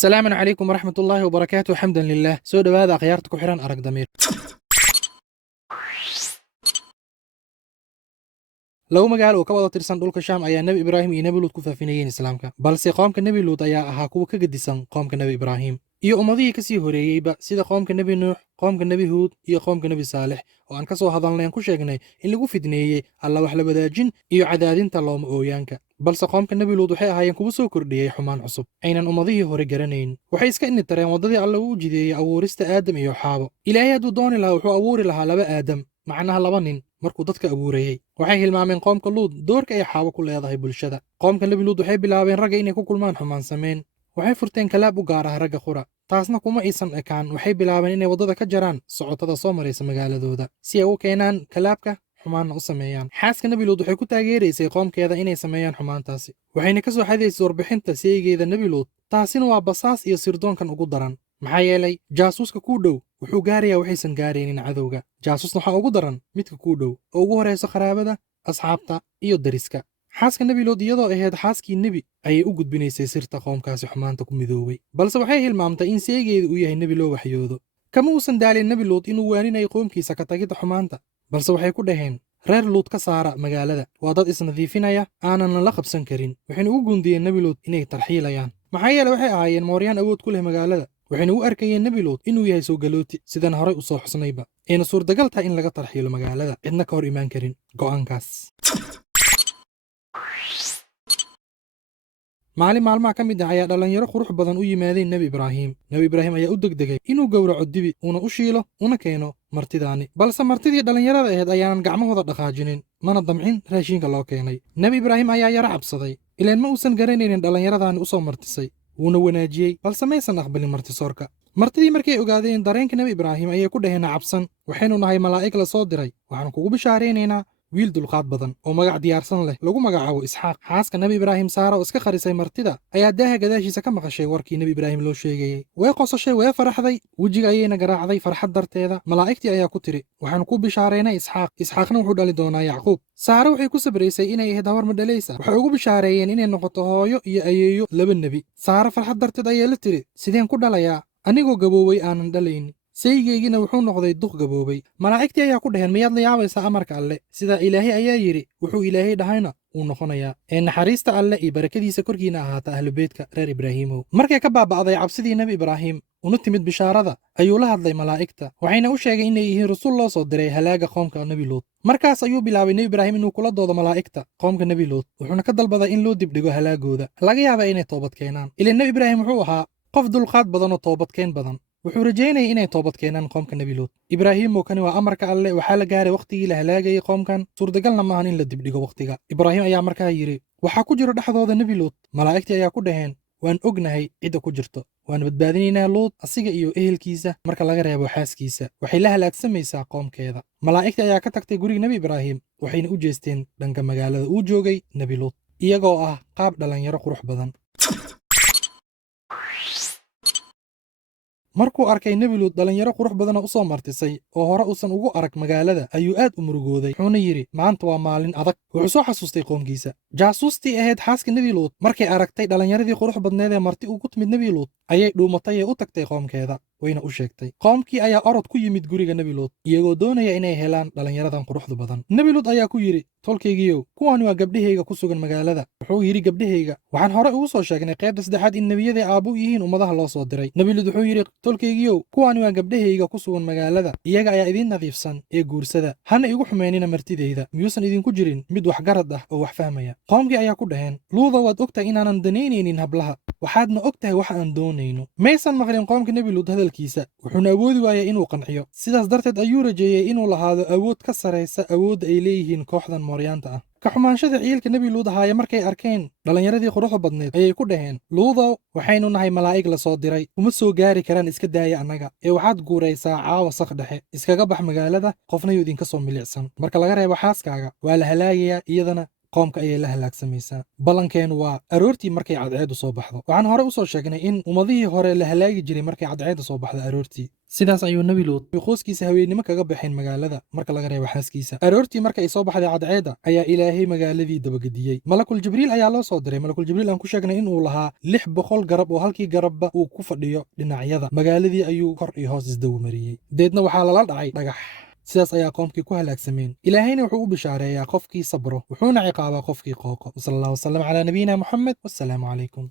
السلام عليكم ورحمة الله وبركاته. حمدا لله. سو دhowaada akhyaarta ku xiran arag damiir. Lagu magaalo oo ka wada tirsan dhulka Shaam ayaa Nabi Ibraahim iyo Nabi Luut ku faafinayeen Islaamka. Balse qoomka Nabi Luut ayaa ahaa kuwa ka gedisan qoomka Nabi Ibraahim iyo ummadihii ka sii horeeyayba sida qoomka Nabi Nuux, qoomka Nabi Huud iyo qoomka Nabi Saalix oo aan ka soo hadalnayn ku sheegnay in lagu fidneeyay alla wax la wadaajin iyo cadaadinta looma ooyaanka. balse qoomka Nabi Luut waxay ahaayeen kuwa soo kordhiyay xumaan cusub aynan ummadihii hore garanayn. waxay iska initareen wadadii alla uu jideeyay abuurista Aadam iyo Xaawo. Ilaahay hadduu dooni lahaa wuxuu abuuri lahaa laba Aadam, macnaha laba nin markuu dadka abuurayay. waxay hilmaameen qoomka Luut doorka ay Xaawo ku leedahay bulshada. qoomka Nabi Luut waxay bilaabeen ragga inay ku kulmaan xumaan sameyn. waxay furteen kalaab u gaar ah ragga qura. taasna kuma aysan ekaan, waxay bilaabeen inay wadada ka jaraan socotada soo maraysa magaaladooda si ay u keenaan kalaabka xumaanna u sameeyaan. xaaska Nabi Luut waxay ku taageeraysay qoomkeeda inay sameeyaan xumaantaasi, waxayna ka soo xadaysay warbixinta seeygeeda Nabi Luut. taasina waa basaas iyo sirdoonkan ugu daran, maxaa yeelay jaasuuska kuu dhow wuxuu gaarayaa waxaysan gaaraynin cadowga. jaasuusna waxaa ugu daran midka kuu dhow oo ugu horeyso qaraabada, asxaabta iyo dariska. xaaska Nabi Luut iyadoo ahayd xaaskii nebi ayay u gudbinaysay sirta qoomkaasi xumaanta ku midoobay, balse waxay hilmaamtay in seeygeeda uu yahay nebi loo waxyoodo. kama uusan daalin Nabi Luut inuu waaninayo qoomkiisa ka tagidda xumaanta, balse waxay ku dhaheen reer Luut ka saara magaalada, waa dad isnadiifinaya aanan la qabsan karin. waxayna u gundiyeen Nabi Luut inay tarxiilayaan, maxaa yeelay waxay ahaayeen mooryaan awood ku leh magaalada. waxayna u arkayeen Nabi Luut inuu yahay soo galooti sidan horay u soo xusnayba, ayna suurtagal tahay in laga tarxiilo magaalada, cidna ka hor imaan karin go'aankaas. maalin maalmaha ka mid ah ayaa dhallinyaro qurux badan u yimaadeen Nabi Ibraahim. Nabi Ibraahim ayaa u degdegay inuu gowraco dibi una u shiilo una keeno martidaani, balse martidii dhallinyarada ahayd ayaanan gacmahooda dhaqaajinin mana damcin raashinka loo keenay. Nabi Ibraahim ayaa yara cabsaday, ileen ma uusan garanaynin dhallinyaradaani u soo martisay. wuuna wanaajiyey, balse maysan aqbalin martisoorka. martidii markay ogaadeen dareenka Nabi Ibraahim ayay ku dhaheen cabsan, waxaynu nahay malaa'ig la soo diray, waxaan kugu bishaaraynaynaa wiil dulqaad badan oo magac diyaarsan leh lagu magacaabo Isxaaq. xaaska Nabi Ibraahim Saara oo iska qarisay martida ayaa daaha gadaashiisa ka maqashay warkii Nabi Ibraahim loo sheegayay. way qosashay, way faraxday, wejiga ayayna garaacday farxad darteeda. malaa'igtii ayaa ku tiri waxaan ku bishaaraynay Isxaaq, Isxaaqna wuxuu dhali doonaa Yacquub. saara waxay ku sabraysay inay ahayd hawar madhalaysa, waxay ugu bishaareeyeen inay noqoto hooyo iyo ayeeyo laba nebi. saara farxad darteed ayay la tiri sideen ku dhalayaa anigoo gaboobay aanan dhalaynin, saygeygina wuxuu noqday duq gaboobay. malaa'igtii ayaa ku dhaheen miyaad la yaabaysaa amarka alle, sidaa ilaahay ayaa yidhi, wuxuu ilaahay dhahayna wuu noqonayaa. ee naxariista alle iyo barakadiisa korkiina ahaata ahlubeydka reer Ibraahiimow. markay ka baaba'day cabsidii Nabi Ibraahim una timid bishaarada ayuu la hadlay malaa'igta, waxayna u sheegay inay yihiin rasuul loo soo diray halaaga qoomka Nabi Luut. markaas ayuu bilaabay Nabi Ibraahim inuu kula doodo malaa'igta qoomka Nabi Luut, wuxuuna ka dalbaday in loo dibdhigo halaagooda, laga yaaba inay toobad keenaan. ileen Nabi Ibraahim wuxuu ahaa qof dulqaad badan oo toobadkeen badan, wuxuu rajaynayay inay toobad keenaan qoomka Nabi Luut. Ibraahimow kani waa amarka alle, waxaa la gaaray wakhtigii la halaagayay qoomkan, suurtagalna maahan in la dibdhigo wakhtiga. Ibraahim ayaa markaa yidhi waxaa ku jiro dhexdooda Nabi Luut. malaa'igtii ayaa ku dhaheen waan ognahay cidda ku jirto, waan badbaadinaynaa Luut asiga iyo ehelkiisa marka laga reebo xaaskiisa, waxay la halaagsamaysaa qoomkeeda. malaa'igtii ayaa ka tagtay guriga Nabi Ibraahim, waxayna u jeesteen dhanka magaalada uu joogay Nabi Luut iyagoo ah qaab dhallinyaro qurux badan. markuu arkay Nabi Luut dhallinyaro qurux badan oo u soo martisay oo hore uusan ugu arag magaalada ayuu aad u murugooday, wuxuuna yidhi maanta waa maalin adag. wuxuu soo xasuustay qoomkiisa. jaasuustii ahayd xaaska Nabi Luut markay aragtay dhallinyaradii qurux badneed ee marti ugu timid Nabi Luut ayay dhuumatay ee u tagtay qoomkeeda, wayna u sheegtay. qoomkii ayaa orod ku yimid guriga Nabi Luut iyagoo doonaya inay helaan dhallinyaradan quruxda badan. Nabi Luut ayaa ku yidhi tolkaygiiyow, kuwani waa gabdhahayga ku sugan magaalada. wuxuu yidhi gabdhahayga waxaan hore ugu soo sheegnay qaybta saddexaad in nebiyada aabbu yihiin ummadaha loo soo diray. Nabi Luut wuxuu yidhi tolkaygiiyow, kuwani waa gabdhahayga ku sugan magaalada, iyaga ayaa idiin nadiifsan ee guursada, hana igu xumeynina martidayda. miyuusan idinku jirin mid waxgarad ah oo wax fahmaya? qoomkii ayaa ku dhaheen Luuda waad ogtahay inaanan danaynaynin hablaha, waxaadna ogtahay waxa aan doonayno. maysan maqlin qoomka Nabi Luut hadalkiisa, wuxuuna awoodi waayay inuu qanciyo. sidaas darteed ayuu rajeeyey inuu lahaado awood ka saraysa awoodda ay leeyihiin kooxdan mooryaanta ah. ka xumaanshada ciilka Nabi Luut ahaaya markay arkeen dhallinyaradii quruxda badneed ayay ku dhaheen Luudow, waxaynu nahay malaa'ig la soo diray, uma soo gaari karaan iska daaya annaga, ee waxaad guuraysaa caawa sak dhexe, iskaga bax magaalada, qofna yuu idinka soo milicsan. marka laga reebo xaaskaaga waa la halaagayaa, iyadana qoomka ayay la halaagsamaysaa ballankeenu waa aroortii markay cadceeddu soo baxdo waxaan hore u soo sheegnay in ummadihii hore la halaagi jiray markay cadceedda soo baxdo aroortii sidaas ayuu nebi luut qoyskiisa haweennimo kaga baxeen magaalada marka laga reebo xaaskiisa aroortii marka ay soo baxday cadceedda ayaa ilaahay magaaladii dabagediyey malakul jibriil ayaa loo soo diray malakul jibriil aan ku sheegnay inuu lahaa 600 garab oo halkii garabba uu ku fadhiyo dhinacyada magaaladii ayuu kor iyo hoos isdawamariyey deedna waxaa lala dhacay dhagax sidaas ayaa qoomkii ku halaagsameen ilaahayna wuxuu u bishaareeyaa qofkii sabro wuxuuna ciqaabaa qofkii qooqo wasala allahu wasalam calaa nabiyina moxamed wassalaamu calaykum